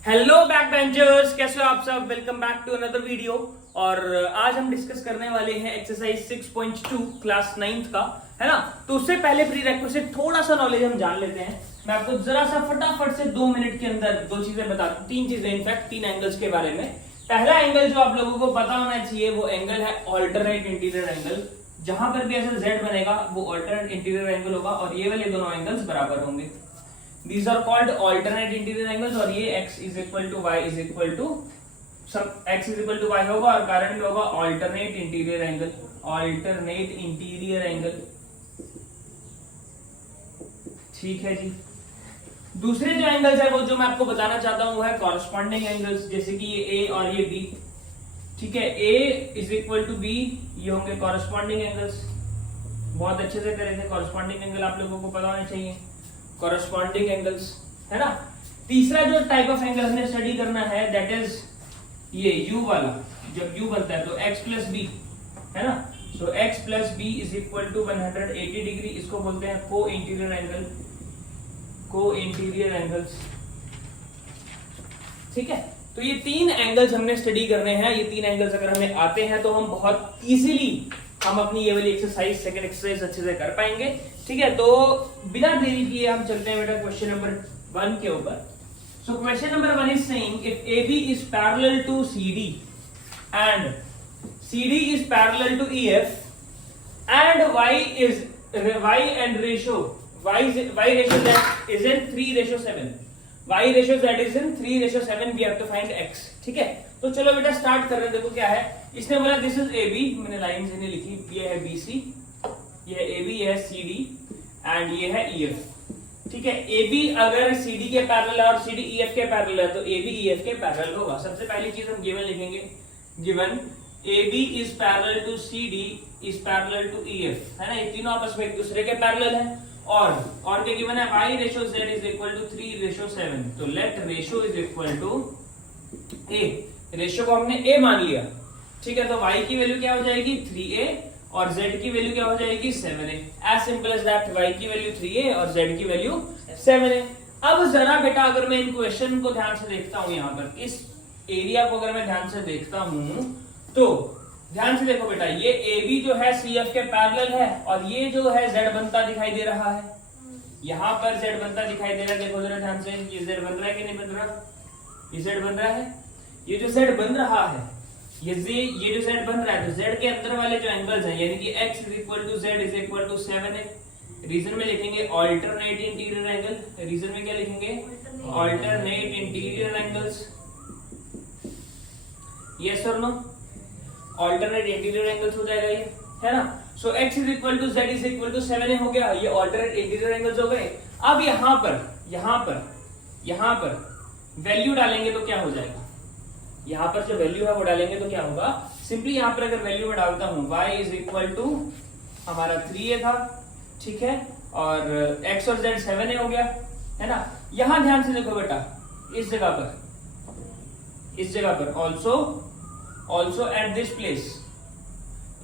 Hello back benchers, कैसे हो आप सब। Welcome back to another video. और आज हम डिस्कस करने वाले हैं एक्सरसाइज 6.2 क्लास 9th का, है ना। तो उससे पहले प्री रिक्विजिट थोड़ा सा नॉलेज हम जान लेते हैं। मैं आपको जरा सा फटाफट से 2 मिनट के अंदर दो चीजें बता दूं, 3 चीजें, इनफैक्ट 3 एंगल्स के बारे में। पहला एंगल जो आप लोगों को पता होना चाहिए वो एंगल है ऑल्टरनेट इंटीरियर एंगल। जहां पर भी ऐसा जेड बनेगा वो ऑल्टरनेट इंटीरियर एंगल होगा और ये वाले दोनों एंगल्स बराबर होंगे। These are called alternate interior angles और ये x is equal to y is equal to x is equal to y होगा और कारण में होगा alternate interior angle, alternate interior angle। ठीक है जी। दूसरे जो एंगल्स है वो जो मैं आपको बताना चाहता हूं वो है कॉरस्पॉन्डिंग एंगल्स, जैसे कि ये a और ये b। ठीक है, a is equal to b, ये होंगे कॉरस्पॉन्डिंग एंगल्स। बहुत अच्छे से करेंगे, कॉरस्पॉन्डिंग एंगल आप लोगों को पता होना चाहिए, कॉरस्पॉन्डिंग एंगल्स, है ना। तीसरा जो टाइप ऑफ एंगल हमने स्टडी करना है दैट इज ये u वाला। जब u बनता है तो x प्लस बी, है ना। So x plus B is equal to 180 degree. इसको बोलते हैं co interior angle, co interior angles. ठीक है, तो ये 3 एंगल्स हमने स्टडी करने हैं। ये 3 एंगल्स अगर हमें आते हैं तो हम बहुत इजीली हम अपनी ये वाली एक्सरसाइज, सेकंड एक्सरसाइज अच्छे से कर पाएंगे। ठीक है, तो बिना देरी किए हम चलते हैं बेटा क्वेश्चन नंबर 1 के ऊपर। So question number 1 is saying if AB is parallel to CD and CD is parallel to EF and Y and ratio Y ratio that is in 3:7, Y ratio that is in 3:7, we have to find X। ठीक है, तो चलो बेटा start कर रहे हैं। देखो क्या है, इसने बोला दिस इज AB, मैंने लाइन से नहीं लिखी, ये है BC, ये है AB, ये है CD एंड ये है EF। ठीक है, AB अगर CD के पैरेलल है और CD EF के पैरेलल है तो AB EF के पैरेलल होगा। सबसे पहली चीज हम गिवन लिखेंगे, given AB is parallel to CD is parallel to EF, है ना। ये तीनों आपस में एक दूसरे के पैरेलल है। और क्या गिवन है, Y ratio Z is equal to 3:7। तो let ratio is equal to A, ratio को हमने A मान लिया। ठीक है, तो Y की वैल्यू क्या हो जाएगी 3A और Z की वैल्यू क्या हो जाएगी 7A। As simple as that, Y की वैल्यू 3A और Z की वैल्यू 7A। अब जरा बेटा अगर मैं इन क्वेश्चन को ध्यान से देखता हूं, यहां पर इस एरिया को अगर मैं ध्यान से देखता हूं तो ध्यान से देखो बेटा, ये AB जो है CF के पैरेलल है और ये जो है Z बनता दिखाई दे रहा है। यहां पर Z बनता दिखाई दे रहा है, देखो जरा ध्यान से, ये Z बन रहा है कि नहीं बन रहा, ये Z बन रहा है। ये जो Z बन रहा है, ये जो Z बन रहा है, तो Z के अंदर वाले जो एंगल्स हैं, यानी कि X is equal to Z is equal to 7A। Reason में लिखेंगे ऑल्टरनेट इंटीरियर एंगल। रीजन में क्या लिखेंगे, ऑल्टरनेट इंटीरियर एंगल्स। यस और नो, ऑल्टरनेट इंटीरियर एंगल्स हो जाएगा ये, है ना। So X is equal to Z is equal to 7A हो गया, ये ऑल्टरनेट इंटीरियर एंगल्स हो गए। अब यहां पर वैल्यू डालेंगे तो क्या हो जाएगा, यहां पर जो वैल्यू है वो डालेंगे तो क्या होगा, सिंपली यहां पर अगर वैल्यू में डालता हूं Y इज इक्वल टू हमारा 3A था, ठीक है, और X और Z 7A हो गया, है ना। यहां ध्यान से देखो बेटा, इस जगह पर ऑल्सो एट दिस प्लेस,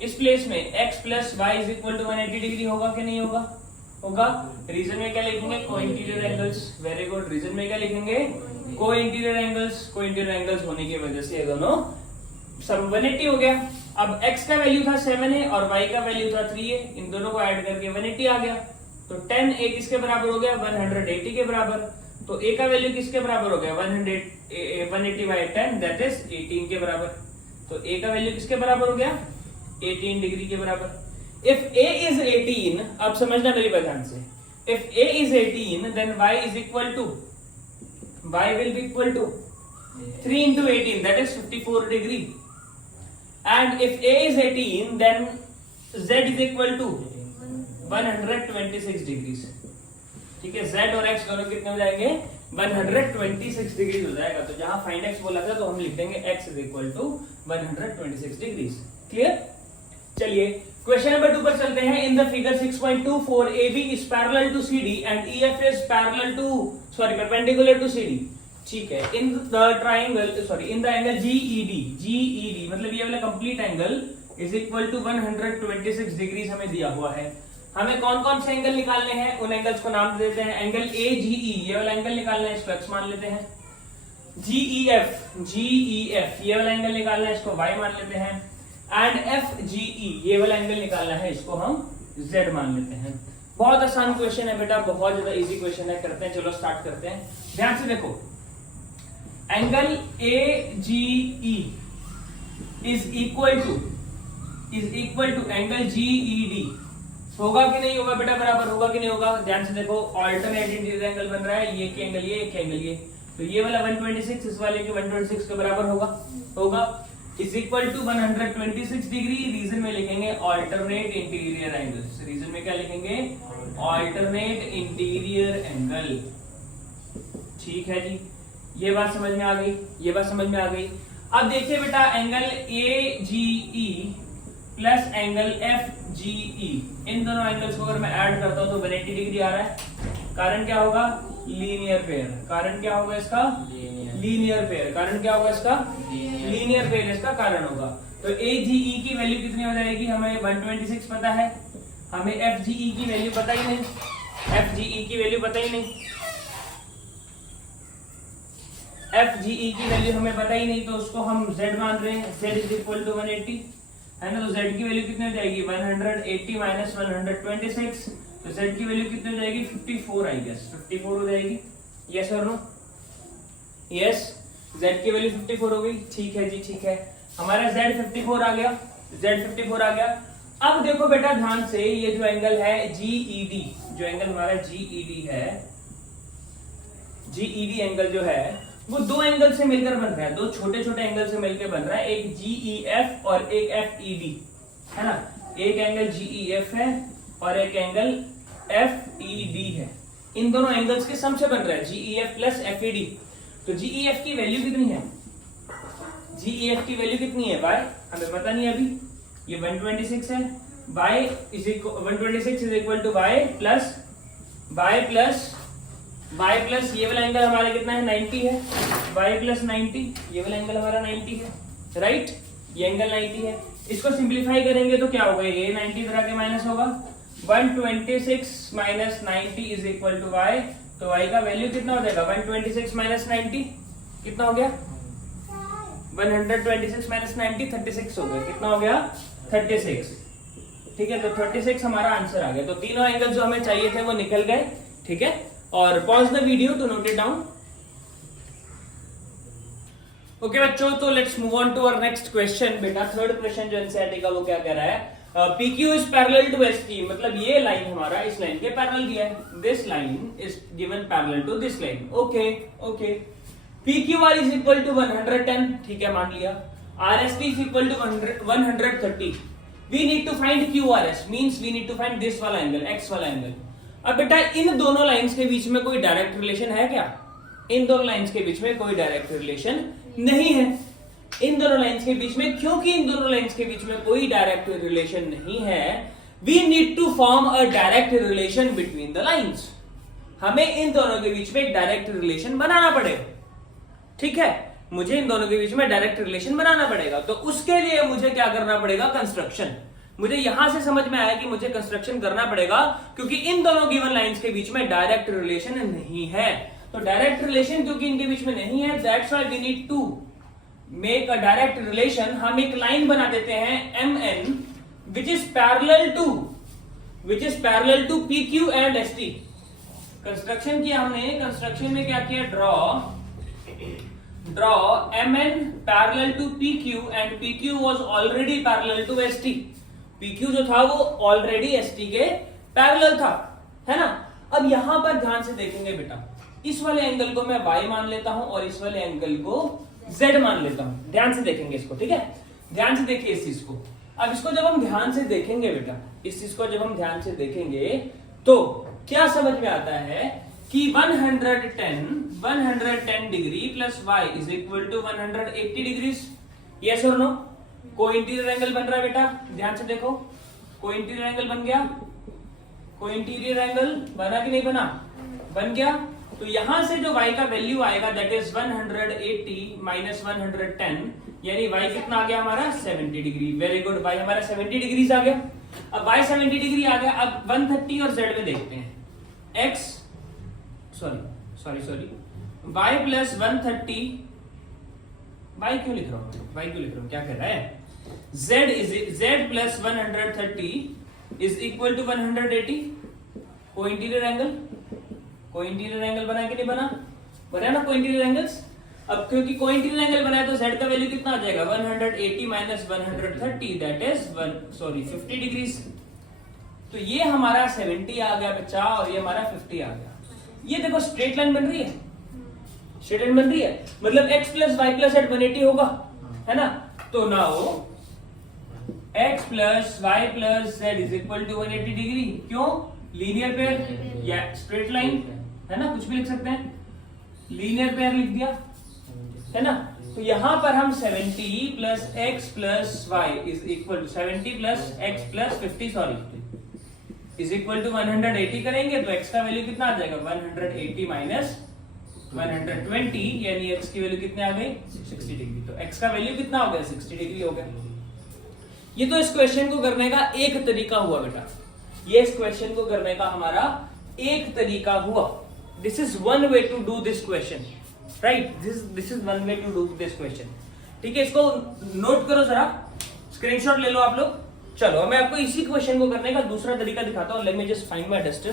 इस प्लेस में x plus Y is equal to 180 degree होगा कि नहीं होगा, होगा। रीजन में क्या लिखेंगे, co interior angles. Very good, reason में क्या लिखेंगे, co interior angles. Co interior angles होने की वजह से ये दोनों सब 180 हो गया। अब x का वैल्यू था 7A और y का वैल्यू था 3A, इन दोनों को ऐड करके 180 आ गया। तो 10A किसके बराबर हो गया, 180 के बराबर। तो A का वैल्यू किसके बराबर हो गया, 180 बाई 10 दैट इज 18 के बराबर। तो A का वैल्यू किसके बराबर हो गया, 18 डिग्री के बराबर। इफ A इज 18, अब समझना मेरी बात ध्यान से, if A is 18 then Y is equal to, Y will be equal to 3 into 18 that is 54 degree, and if A is 18 then Z is equal to 126 degrees। ठीक है, Z और X दोनों कितने हो जाएंगे, 126 डिग्री हो जाएगा। तो जहां फाइंड X बोला था तो हम लिख देंगे X is equal to 126 degrees. Clear. चलिए क्वेश्चन नंबर 2 पर चलते हैं। In the figure 6.24 AB is parallel to CD and EF is perpendicular to CD। ठीक है, इन द एंगल GED मतलब ये वाला complete angle is equal to 126 degrees हमें दिया हुआ है। हमें कौन कौन से एंगल निकालने हैं, उन एंगल्स को नाम देते हैं। एंगल AGE, ये वाला एंगल निकालना है, इसको x मान लेते हैं। GEF ये वाला एंगल निकालना है, इसको y मान लेते हैं। एंड FGE ये वाला एंगल निकालना है, इसको हम z मान लेते हैं। बहुत आसान क्वेश्चन है बेटा, बहुत ज्यादा इजी क्वेश्चन है। करते हैं, चलो स्टार्ट करते हैं। ध्यान से देखो, angle AGE is equal to angle GED होगा कि नहीं होगा बेटा, बराबर होगा कि नहीं होगा? ध्यान से देखो, ऑल्टरनेट इंटीरियर एंगल बन रहा है, ये के एंगल ये, एक एंगल ये, तो ये वाला 126 इस वाले के 126 के बराबर होगा is equal to 126 degree. Reason में लिखेंगे ऑल्टरनेट इंटीरियर एंगल्स। रीजन में क्या लिखेंगे? Alternate interior angle. ठीक है जी, ये बात समझ में आ गई, ये बात समझ में आ गई। अब देखिए बेटा, angle AGE plus angle FGE, इन दोनों एंगल्स को अगर मैं ऐड करता हूं तो 180 डिग्री आ रहा है। कारण क्या होगा? Linear pair. कारण क्या होगा इसका? Linear pair. कारण क्या होगा इसका? लीनियर पेयर इसका कारण होगा। तो AGE की वैल्यू कितनी हो जाएगी? हमें 126 पता है, हमें FGE की वैल्यू पता ही नहीं, FGE की वैल्यू पता ही नहीं, FGE की वैल्यू हमें पता ही नहीं, तो उसको हम Z मान रहे हैं। Z इज इक्वल टू 180 है ना, तो Z की वैल्यू कितनी हो जाएगी? 180 माइनस 126, तो Z की वैल्यू कितनी हो जाएगी? 54 आई गेस, 54 हो जाएगी। यस और नो? यस, Z की वैल्यू 54 हो गई। ठीक है जी, ठीक है, हमारा Z 54 आ गया, Z 54 आ गया। अब देखो बेटा ध्यान से, ये जो एंगल है GED, जो एंगल हमारा GED है, GED एंगल जो है वो दो एंगल से मिलकर बन रहा है, दो छोटे छोटे एंगल से मिलकर बन रहा है, एक GEF और एक FED है ना। एक एंगल GEF है और एक एंगल FED है। इन दोनों एंगल्स के सम से बन रहा है GEF प्लस FED। तो GEF की वैल्यू कितनी है? GEF की वैल्यू कितनी है? बाय हमें पता नहीं अभी, ये 126 है। By is equal 126 is equal to by plus ये वाला एंगल हमारा कितना है? 90 है। बाय प्लस 90, ये वाला एंगल हमारा 90 है, राइट? ये एंगल 90 है। इसको सिंप्लीफाई करेंगे तो क्या होगा? ये 90 इधर आके माइनस होगा, 126 minus 90 is equal to y। तो y का वैल्यू कितना हो जाएगा? 126 माइनस 90 कितना हो गया? 126 माइनस 90 36 हो गया। कितना हो गया? 36। ठीक है, तो 36 हमारा आंसर आ गया। तो तीनों एंगल जो हमें चाहिए थे वो निकल गए। ठीक है, और pause the video to note it down. Okay बच्चों, तो let's move on to our next question. बेटा थर्ड क्वेश्चन जो एनसीईआरटी का वो क्या कह रहा है? PQ is parallel to ST, मतलब ये लाइन हमारा इस लाइन के पैरेलल दिया है। This line is given parallel to this line. Okay okay, PQR is equal to 110, ठीक है मान लिया। RST is equal to 130। We need to find QRS, means we need to find this वाला angle, x वाला angle. अब बेटा इन दोनों lines के बीच में कोई डायरेक्ट रिलेशन है क्या? इन दोनों लाइंस के बीच में कोई डायरेक्ट रिलेशन नहीं है। इन दोनों लाइंस के बीच में, क्योंकि इन दोनों लाइंस के बीच में कोई डायरेक्ट रिलेशन नहीं है, we need to form a direct relation between the lines. हमें इन दोनों के बीच में एक डायरेक्ट रिलेशन बनाना पड़ेगा। ठीक है, मुझे इन दोनों के बीच में डायरेक्ट रिलेशन बनाना पड़ेगा। तो उसके लिए मुझे क्या करना पड़ेगा? कंस्ट्रक्शन। मुझे यहां से समझ में आया कि मुझे कंस्ट्रक्शन करना पड़ेगा, क्योंकि इन दोनों गिवन लाइंस के बीच में डायरेक्ट रिलेशन नहीं है। तो डायरेक्ट रिलेशन क्योंकि इनके बीच में नहीं है, that's why we need to make a direct relation. हम एक लाइन बना देते हैं MN which is parallel to PQ and ST। Construction किया हमने, कंस्ट्रक्शन में क्या किया? Draw MN parallel to PQ and PQ was already parallel to ST। PQ जो था वो ऑलरेडी ST के पैरेलल था, है ना। अब यहां पर ध्यान से देखेंगे बेटा, इस वाले एंगल को मैं y मान लेता हूं और इस वाले एंगल को z मान लेता हूं। ध्यान से देखेंगे इसको, ठीक है, ध्यान से देखिए इस चीज को। अब इसको जब हम ध्यान से देखेंगे बेटा, इस चीज को जब हम ध्यान से देखेंगे तो क्या समझ में आता है कि 110 degree plus y is equal to 180 degrees. Yes और नो? कोई इंटीरियर एंगल बन रहा है बेटा, ध्यान से देखो, कोई इंटीरियर एंगल बन गया, कोई इंटीरियर एंगल बना कि नहीं बना? बन गया। तो यहां से जो y का वैल्यू आएगा दैट इज 180 माइनस 110, यानी y कितना आ गया हमारा? 70 डिग्री। वेरी गुड, y हमारा 70 डिग्री आ गया। अब y 70 डिग्री आ गया। अब 130 और z में देखते हैं। x sorry y plus 130 y क्यों लिख रहा हूँ, क्या कह रहा है, z plus 130 is equal to 180, co interior angle बना कि नहीं बना ना को इंटीरियर एंगल्स। अब क्योंकि को इंटीरियर एंगल बना है तो z का वैल्यू कितना आ जाएगा, 180 माइनस 130 दैट इज 50 डिग्रीज। तो ये हमारा 70 आ गया बच्चा और ये हमारा 50 आ गया। ये देखो स्ट्रेट लाइन बन रही है, मतलब x plus Y plus z 180 होगा, है ना। तो now x plus Y plus z is equal to 180 degree. क्यों, लीनियर पेयर या स्ट्रेट लाइन, है ना, कुछ भी लिख सकते हैं, लीनियर पेयर लिख दिया, है ना। तो यहां पर हम 70 plus x plus Y is equal to 70 plus x plus 50 is equal to 180 करेंगे तो x का वैल्यू कितना आ जाएगा, 180 माइनस 120, यानी x की वैल्यू कितने आ गई, 60 डिग्री। तो x का वैल्यू कितना हो गया, 60 डिग्री हो गया। ये तो इस क्वेश्चन को करने का एक तरीका हुआ बेटा, ये इस क्वेश्चन को करने का हमारा एक तरीका हुआ। This is one way to do this question, right, this is one way to do this question. ठीक है, इसको नोट करो जरा, स्क्रीनशॉट ले लो आप लोग। चलो मैं आपको इसी क्वेश्चन को करने का दूसरा तरीका दिखाता हूं। Let me just find my duster.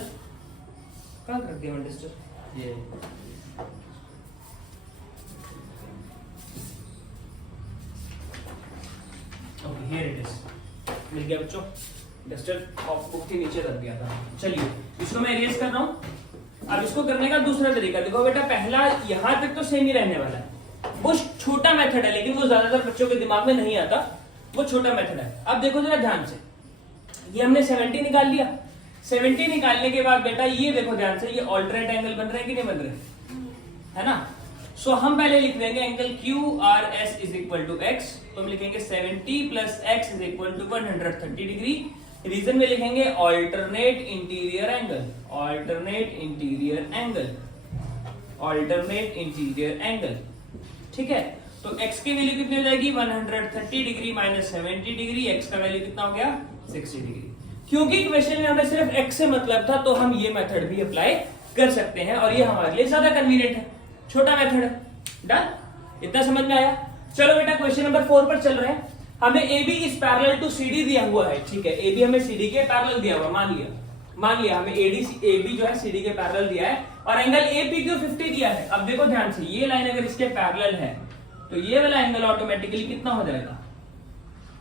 कहां कर दिया मैं डस्टर, ये ओके, हियर इट इज, मिल गया बच्चों, डस्टर ऑफ बुक के नीचे रख दिया था। चलिए इसको मैं इरेज कर रहा हूं। अब इसको करने का दूसरा तरीका देखो बेटा, पहला यहां तक तो सेम ही रहने वाला है, वो छोटा मेथड है लेकिन वो ज्यादातर बच्चों के दिमाग में नहीं आता, वो छोटा मेथड है। अब देखो जरा ध्यान से, ये हमने 70 निकाल लिया। 70 निकालने के बाद बेटा ये देखो ध्यान से, ये ऑल्टरनेट एंगल बन रहे हैं कि नहीं बन रहे, है ना। सो हम पहले लिख देंगे angle QRS is equal to x, तो हम लिखेंगे 70 plus x is equal to 130 degree. Reason में लिखेंगे ऑल्टरनेट इंटीरियर एंगल, ठीक है। तो x की वैल्यू कितनी हो जाएगी, 130 डिग्री माइनस 70 डिग्री, x का वैल्यू कितना हो गया, 60 डिग्री। क्योंकि क्वेश्चन में हमें सिर्फ x से मतलब था तो हम ये मेथड भी अप्लाई कर सकते हैं और ये हमारे लिए ज्यादा कन्वीनियंट है, छोटा मेथड है। डन, इतना समझ में आया। चलो बेटा क्वेश्चन नंबर 4 पर चल रहे हैं। हमें AB is parallel to CD दिया हुआ है, ठीक है, AB हमें CD के पैरेलल दिया हुआ, मान लिया हमें AB जो है CD के पैरेलल दिया है और एंगल APQ 50 दिया है। अब देखो ध्यान से, ये लाइन अगर इसके पैरेलल है तो ये वाला एंगल ऑटोमेटिकली कितना हो जाएगा,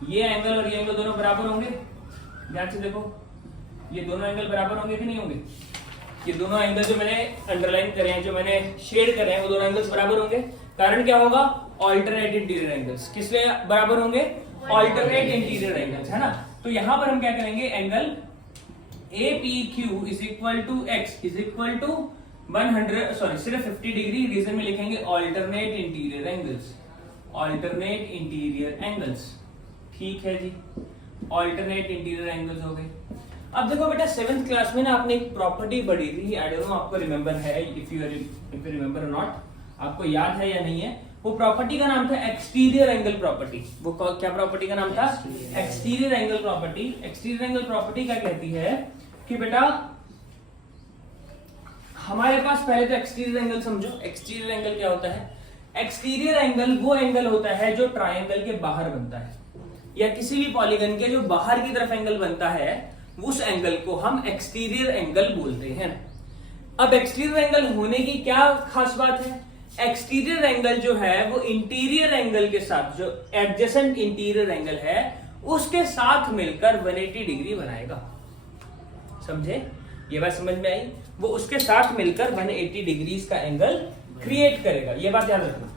ये एंगल और ये एंगल दोनों बराबर होंगे। ध्यान से देखो, ये दोनों एंगल बराबर होंगे कि नहीं होंगे, ये दोनों एंगल जो मैंने अंडरलाइन करे हैं, जो मैंने शेड करे हैं, वो दोनों एंगल्स बराबर होंगे। कारण क्या होगा, ऑल्टरनेट इंटीरियर एंगल्स। किस लिए बराबर होंगे, ऑल्टरनेट इंटीरियर एंगल्स, है ना। तो यहां पर हम क्या करेंगे, angle APQ is equal to x is equal to 50 degree. Reason में लिखेंगे ऑल्टरनेट इंटीरियर एंगल्स, ठीक है जी, ऑल्टरनेट इंटीरियर एंगल्स हो गए। अब देखो बेटा 7th क्लास में ना आपने एक प्रॉपर्टी पढ़ी थी, आई डोंट नो आपको रिमेंबर है, इफ यू रिमेंबर और नॉट, आपको याद है या नहीं है। वो प्रॉपर्टी का नाम था एक्सटीरियर एंगल प्रॉपर्टी। वो क्या प्रॉपर्टी का नाम था, exterior angle property. Exterior angle property क्या कहती है कि बेटा हमारे पास पहले तो एक्सटीरियर एंगल समझो। एक्सटीरियर एंगल क्या होता है, एक्सटीरियर एंगल वो एंगल होता है जो ट्रायंगल के बाहर बनता है, या किसी भी पॉलीगन के जो बाहर की तरफ एंगल बनता है, उस एंगल को हम एक्सटीरियर एंगल बोलते हैं। अब एक्सटीरियर एंगल होने की क्या खास बात है, एक्सटीरियर एंगल जो है वो इंटीरियर एंगल के साथ, जो एडजेसेंट इंटीरियर एंगल है उसके साथ मिलकर 180 डिग्री बनाएगा। समझे, ये बात समझ में आई, वो उसके साथ मिलकर 180 डिग्री का एंगल क्रिएट करेगा। ये बात याद रखना,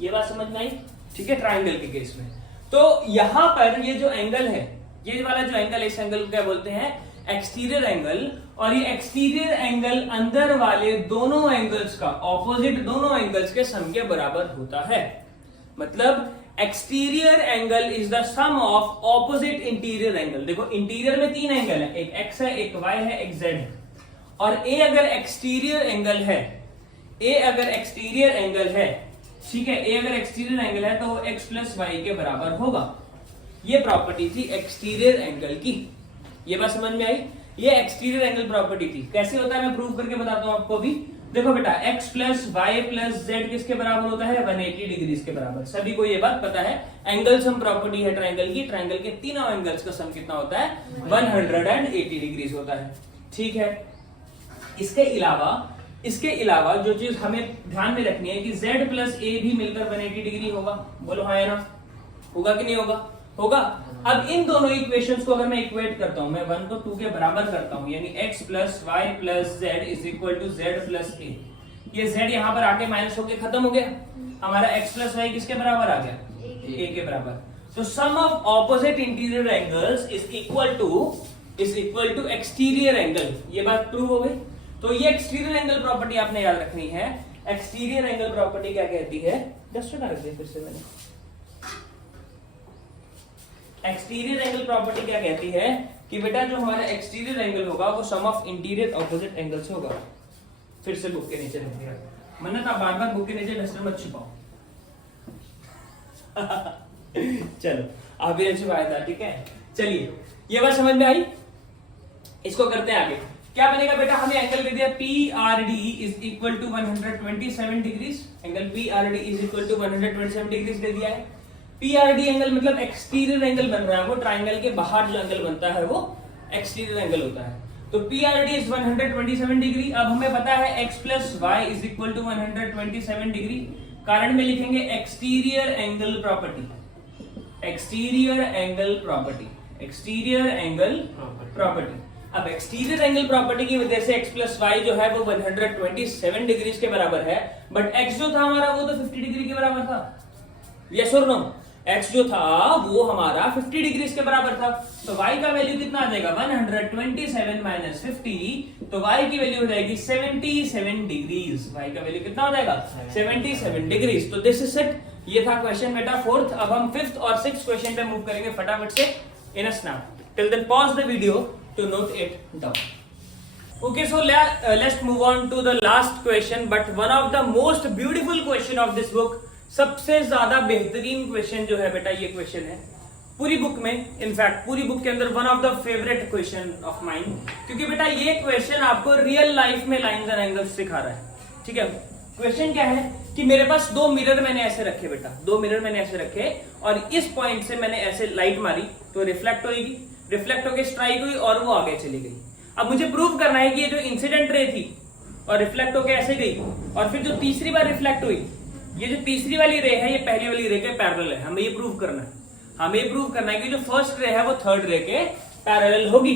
ये बात समझ में आई, ठीक है, ट्रायंगल के केस में। तो यहां पर ये जो एंगल है, ये वाला जो एंगल, इस एंगल को क्या बोलते हैं, एक्सटीरियर एंगल। और ये एक्सटीरियर एंगल अंदर वाले दोनों एंगल्स का, ऑपोजिट दोनों एंगल्स के सम के बराबर होता है। मतलब exterior angle is the sum of opposite interior angle. देखो इंटीरियर में 3 एंगल है, एक x है, एक y है, एक z है। और a अगर एक्सटीरियर एंगल है, ठीक है, a अगर एक्सटीरियर एंगल है तो वो x प्लस वाई के बराबर होगा। ये प्रॉपर्टी थी एक्सटीरियर एंगल की। ये बात समझ में आई, ये एक्सटीरियर एंगल प्रॉपर्टी थी। कैसे होता है मैं प्रूव करके बताता हूं आपको भी। देखो बेटा x plus Y plus z किसके बराबर होता है 180 डिग्री के बराबर। सभी को ये बात पता है। एंगल सम प्रॉपर्टी है ट्राइंगल की, ट्राइंगल के तीनों एंगल्स का सम कितना होता है 180 डिग्री होता है। ठीक है, इसके अलावा जो चीज हमें ध्यान में रखनी है कि z प्लस ए भी मिलकर 180 डिग्री होगा। बोलो हाँ या ना, होगा कि नहीं होगा? होगा। अब इन दोनों इक्वेशंस को अगर मैं इक्वेट करता हूं, मैं 1 को 2 के बराबर करता हूं, यानी x plus Y plus Z is equal to Z plus A. ये z यहां पर आके माइनस होके खत्म हो गया। हमारा x प्लस वाई किसके बराबर आ गया? a के बराबर। तो sum of opposite interior angles is equal to exterior angle. ये बात प्रूव हो गई। तो ये एक्सटीरियर एंगल प्रॉपर्टी आपने याद रखनी है। एक्सटीरियर एंगल प्रॉपर्टी क्या कहती है? जस्ट कर दे फिर से मैंने। एक्सटीरियर एंगल प्रॉपर्टी क्या कहती है कि बेटा जो हमारा एक्सटीरियर एंगल होगा वो सम ऑफ इंटीरियर ऑपोजिट एंगल्स होगा। फिर से बुक के नीचे रख दिया। मन्नत आप बार बार बुक के नीचे डस्टर मत छिपाओ। चलो आप भी छुपाया था, ठीक है। चलिए ये बात समझ में आई। इसको करते हैं आगे। क्या बनेगा बेटा? हमें एंगल दे दिया PRD is equal to 127 degrees. Angle PRD is equal to 127 degrees दे दिया है। PRD एंगल मतलब एक्सटीरियर एंगल बन रहा है, वो ट्राइंगल के बाहर जो एंगल बनता है वो एक्सटीरियर एंगल होता है। तो PRD इज 127 डिग्री। अब हमें पता है x plus Y is equal to 127 degree. कारण में लिखेंगे exterior angle property. Exterior angle property, exterior angle property. अब एक्सटीरियर एंगल प्रॉपर्टी की वजह से x प्लस वाई जो है वो 127 डिग्री के बराबर है, बट x जो था हमारा वो तो 50 डिग्री के बराबर था। यस और नो? x जो था वो हमारा 50 डिग्री के बराबर था। तो y का वैल्यू कितना आ जाएगा? 127 माइनस 50। तो y की वैल्यू हो जाएगी 77 डिग्रीज। y का वैल्यू कितना हो जाएगा? 77 डिग्रीज। तो दिस इज इट। ये था क्वेश्चन बेटा फोर्थ। अब हम फिफ्थ और सिक्स्थ क्वेश्चन पे मूव करेंगे फटाफट से in a snap. Till then pause the video to note it down. Okay, so let's move on to the last question, but one of the most beautiful question of this book. सबसे ज्यादा बेहतरीन question जो है बेटा ये question है पूरी book में। इनफैक्ट पूरी बुक के अंदर one of the favourite question of mind, क्योंकि बेटा ये क्वेश्चन आपको रियल लाइफ में लाइंस एंड एंगल्स सिखा रहा है। ठीक है, क्वेश्चन क्या है कि मेरे पास दो मिरर मैंने ऐसे रखे बेटा, दो मिरर मैंने ऐसे रखे और इस पॉइंट से मैंने ऐसे लाइट मारी तो रिफ्लेक्ट होगी, रिफ्लेक्ट होकर स्ट्राइक हुई और वो आगे चली गई। अब मुझे प्रूव करना है कि ये जो इंसिडेंट रे थी और रिफ्लेक्ट होकर ऐसे गई और फिर जो तीसरी बार रिफ्लेक्ट हुई, ये जो तीसरी वाली रे है ये पहली वाली रे के पैरेलल है। हमें ये प्रूव करना है। हमें ये प्रूव करना है कि जो फर्स्ट रे है वो थर्ड रे के पैरेलल होगी।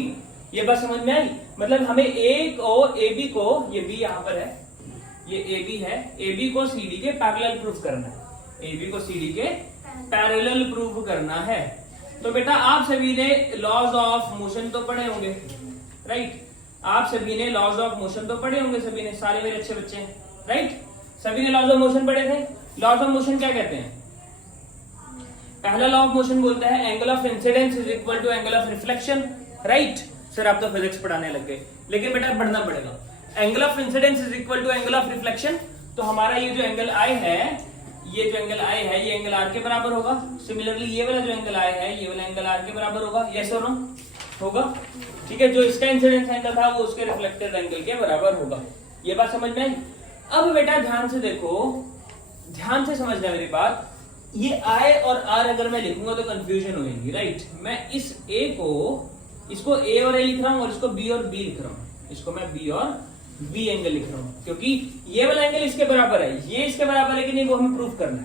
ये बात समझ में आई? मतलब हमें ए बी को, ये बी यहां पर है, ये ए बी है, ए बी को सी डी के पैरेलल प्रूव करना है। ए बी को सी डी के पैरेलल प्रूव करना है। तो बेटा आप सभी ने लॉज ऑफ मोशन तो पढ़े होंगे, राइट? आप सभी ने लॉज ऑफ मोशन तो पढ़े होंगे, सभी ने, सारे मेरे अच्छे बच्चे हैं, राइट? सभी ने लॉज ऑफ मोशन पढ़े थे। लॉज ऑफ मोशन क्या कहते हैं? पहला लॉ ऑफ मोशन बोलता है angle of incidence is equal to angle of reflection, right? Sir आप तो फिजिक्स पढ़ाने लग गए, लेकिन बेटा पढ़ना पड़ेगा। Angle of incidence is equal to angle of reflection. तो हमारा ये जो एंगल आई है, ये जो एंगल आई है, ये एंगल आर के बराबर होगा। सिमिलरली ये वाला जो एंगल आई है, ये वाला एंगल आर के बराबर होगा। यस और नो? होगा। ठीक है, जो इसका इंसिडेंस एंगल था वो उसके रिफ्लेक्टेड एंगल के बराबर होगा। ये बात समझ में आई? अब बेटा ध्यान से देखो, ध्यान से समझना मेरी बात। ये आई और आर अगर मैं लिखूंगा तो कंफ्यूजन होगी, राइट? मैं इस ए को, इसको ए और ए लिख रहा हूं और इसको बी और बी लिख रहा हूं। इसको मैं बी और बी एंगल लिख रहा हूं क्योंकि ये वाला एंगल इसके बराबर है, ये इसके बराबर है कि नहीं वो हमें प्रूफ करना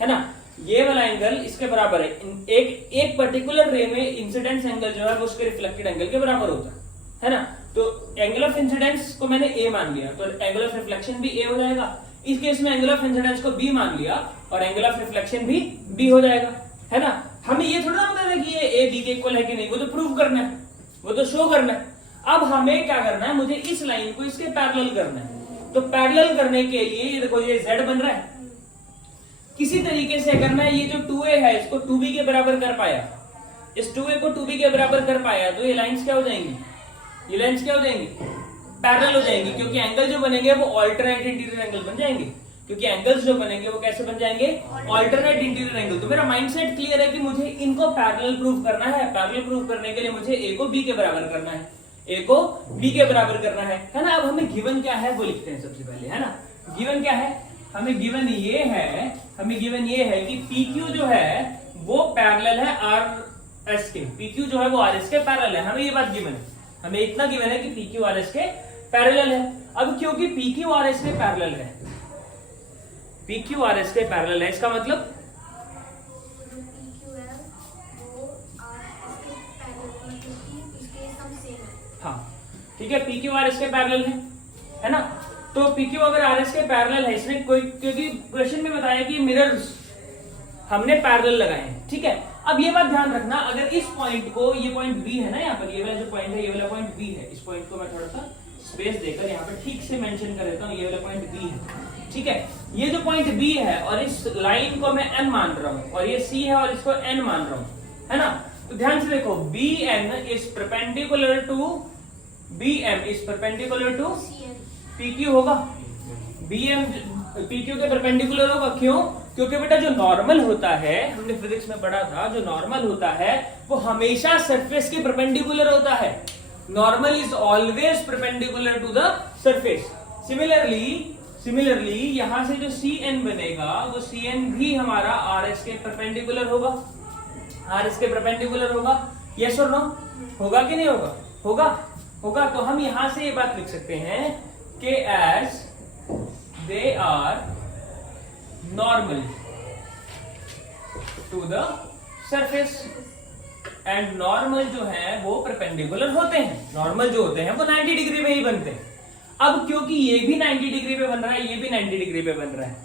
है ना? ये वाला एंगल इसके बराबर है। एक पर्टिकुलर रे में इंसिडेंस एंगल जो है वो उसके रिफ्लेक्टेड एंगल के बराबर होता है ना? तो एंगल ऑफ इंसिडेंस को मैंने ए मान लिया तो एंगल ऑफ रिफ्लेक्शन भी ए हो जाएगा। इस केस में एंगल ऑफ इंसिडेंस को बी मान लिया और एंगल ऑफ रिफ्लेक्शन भी बी हो जाएगा, है ना? हमें ये थोड़ा पता है कि ये ए बी के इक्वल है कि नहीं, वो तो प्रूव करना है, वो तो शो करना है। अब हमें क्या करना है, मुझे इस लाइन को इसके पैरेलल करना है। तो पैरेलल करने के लिए ये देखो, ये z बन रहा है। किसी तरीके से अगर मैं ये जो 2a है इसको 2b के बराबर कर पाया, इस 2a को 2b के बराबर कर पाया, तो ये लाइंस क्या हो जाएंगी? ये लाइंस क्या हो जाएंगी? पैरेलल हो जाएंगी, क्योंकि एंगल जो बनेंगे वो ऑल्टरनेट इंटीरियर एंगल बन जाएंगे। क्योंकि एंगल्स जो बनेंगे वो कैसे बन जाएंगे? Alternate interior angle. तो मेरा माइंडसेट क्लियर है कि मुझे इनको पैरेलल प्रूव करना है। पैरेलल प्रूव करने के लिए मुझे ए को बी के बराबर करना है। ए को बी के बराबर करना है ना। अब हमें गिवन क्या है वो लिखते हैं सबसे पहले, है ना। गिवन क्या है, हमें गिवन ये है कि PQ जो है वो पैरेलल है RS के, PQ जो है वो RS के पैरेलल है, हमें ये बात गिवन है, हमें इतना गिवन है कि PQ RS के पैरेलल है। अब क्योंकि PQ RS के पैरेलल है, PQ RS के पैरेलल है, इसका मतलब हाँ ठीक है, PQ RS के पैरेलल है ना। तो PQ अगर RS के पैरेलल है, इसने कोई, क्योंकि क्वेश्चन में बताया कि मिरर्स हमने पैरेलल लगाए हैं, ठीक है। अब ये बात ध्यान रखना, अगर इस पॉइंट को, ये पॉइंट B है ना, यहाँ पर ये वाला जो पॉइंट है, ये वाला पॉइंट B है, इस पॉइंट को मैं थोड़ा सा स्पेस देकर यहाँ पर ठीक से मेंशन कर देता हूँ, ये वाला पॉइंट B है, ठीक है। ये जो पॉइंट B है और इस लाइन को मैं N मान रहा हूँ, और ये C है और इसको N मान रहा हूँ, है ना। तो ध्यान से देखो, BN is perpendicular to PQ होगा, BM PQ के परपेंडिकुलर होगा। क्यों? क्योंकि बेटा जो नॉर्मल होता है, हमने फिजिक्स में पढ़ा था, जो नॉर्मल होता है वो हमेशा सरफेस के परपेंडिकुलर होता है। Normal is always perpendicular to the surface. Similarly यहां से जो CN बनेगा वो CN भी हमारा RS के परपेंडिकुलर होगा, RS के परपेंडिकुलर होगा। यस और नो? होगा कि नहीं होगा? होगा। तो हम यहां से ये बात लिख सकते हैं कि as they are normal to the surface, and normal जो है वो परपेंडिकुलर होते हैं, नॉर्मल जो होते हैं वो 90 डिग्री पे ही बनते हैं। अब क्योंकि ये भी 90 डिग्री पे बन रहा है, ये भी 90 डिग्री पे बन रहा है,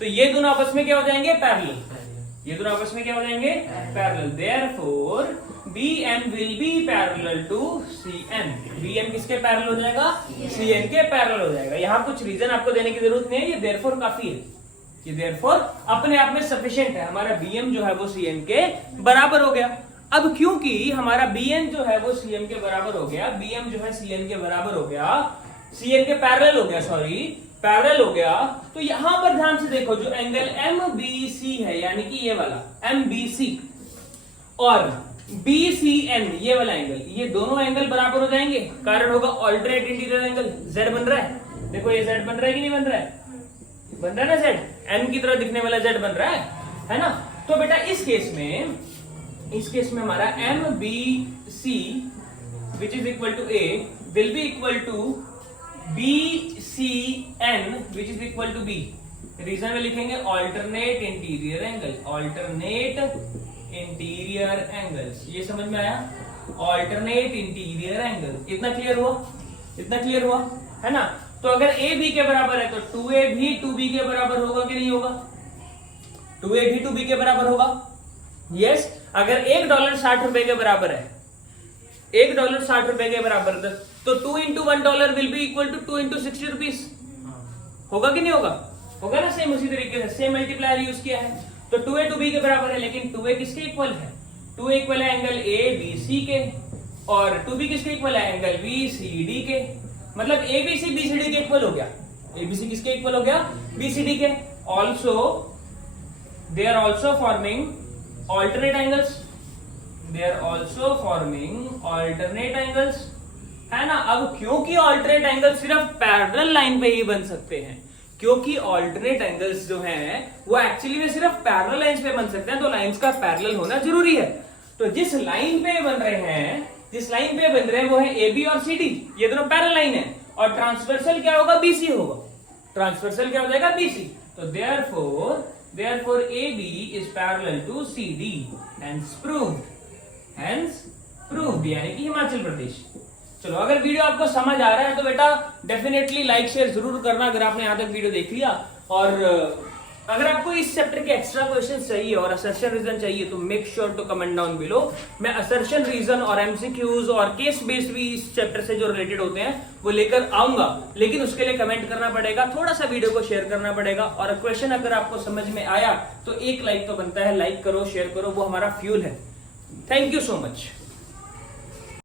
तो ये दोनों आपस में क्या हो जाएंगे? पैरेलल। ये दोनों आपस में क्या हो जाएंगे? Parallel. Therefore BM will be parallel to CN। BM किसके पैरेलल हो जाएगा? CN के पैरेलल हो जाएगा। यहाँ कुछ रीजन आपको देने की जरूरत नहीं है, ये देयरफॉर काफी है, ये देयरफॉर अपने आप में सफिशिएंट है। हमारा BM जो है वो CN के बराबर हो गया। अब क्योंकि हमारा BN जो है वो CM के बराबर हो गया, BM जो है CN के बराबर हो गया, CN के पैरेलल हो गया, पैरेलल हो गया, तो यहां पर ध्यान से देखो, जो एंगल MBC है, यानी कि ये वाला MBC और BCN, ये वाला एंगल, ये दोनों एंगल बराबर हो जाएंगे। कारण होगा ऑल्टरनेट इंटीरियर एंगल। Z बन रहा है, देखो ये Z बन रहा है कि नहीं बन रहा है? बन रहा है ना Z, N की तरह दिखने वाला Z बन रहा है ना। तो बेटा इस केस में हमारा MBC which is equal to A will be equal to BCN which is equal to B। Reason में लिखेंगे ऑल्टरनेट इंटीरियर एंगल्स। ये समझ में आया? Alternate interior angle. इतना क्लियर हुआ है ना। तो अगर A B के बराबर है तो 2A भी 2B के बराबर होगा कि नहीं होगा? 2A भी 2B के बराबर होगा। यस। अगर $1 $60 के बराबर है, $1 $60 के बराबर, तो 2 into $1 will be equal to 2 into 60 rupees. होगा कि नहीं होगा ना। सेम उसी तरीके से सेम मल्टीप्लायर यूज किया है, तो 2A 2B के बराबर है, लेकिन 2A किसके इक्वल है? 2A इक्वल है एंगल ABC के, और 2B किसके इक्वल है? एंगल BCD के। मतलब ABC BCD के इक्वल हो गया। ABC किसके इक्वल हो गया? BCD के। Also they are also forming alternate angles, है ना। अब क्योंकि ऑल्टरनेट एंगल सिर्फ पैरेलल लाइन पे ही बन सकते हैं, क्योंकि ऑल्टरनेट एंगल्स जो हैं वो एक्चुअली में सिर्फ पैरेलल लाइंस पे बन सकते हैं, तो लाइंस का पैरेलल होना जरूरी है। तो जिस लाइन पे बन रहे हैं वो है AB और CD, ये दोनों पैरेलल लाइन है, और ट्रांसवर्सल क्या होगा? BC होगा। ट्रांसवर्सल क्या हो जाएगा? BC। तो therefore AB is parallel to CD, hence proved, यानी कि हिमाचल प्रदेश। चलो, अगर वीडियो आपको समझ आ रहा है तो बेटा डेफिनेटली लाइक शेयर जरूर करना अगर आपने यहाँ तक वीडियो देख लिया। और अगर आपको इस चैप्टर के एक्स्ट्रा क्वेश्चंस चाहिए और असर्शन रीजन चाहिए तो make sure to comment down below. मैं असर्शन रीजन और एमसीक्यूज और केस बेस्ड भी इस चैप्टर से जो रिलेटेड होते हैं वो लेकर आऊंगा, लेकिन उसके लिए कमेंट करना पड़ेगा, थोड़ा सा वीडियो को शेयर करना पड़ेगा। और क्वेश्चन अगर आपको समझ में आया तो एक लाइक तो बनता है, लाइक करो, शेयर करो, वो हमारा फ्यूल है। Thank you so much.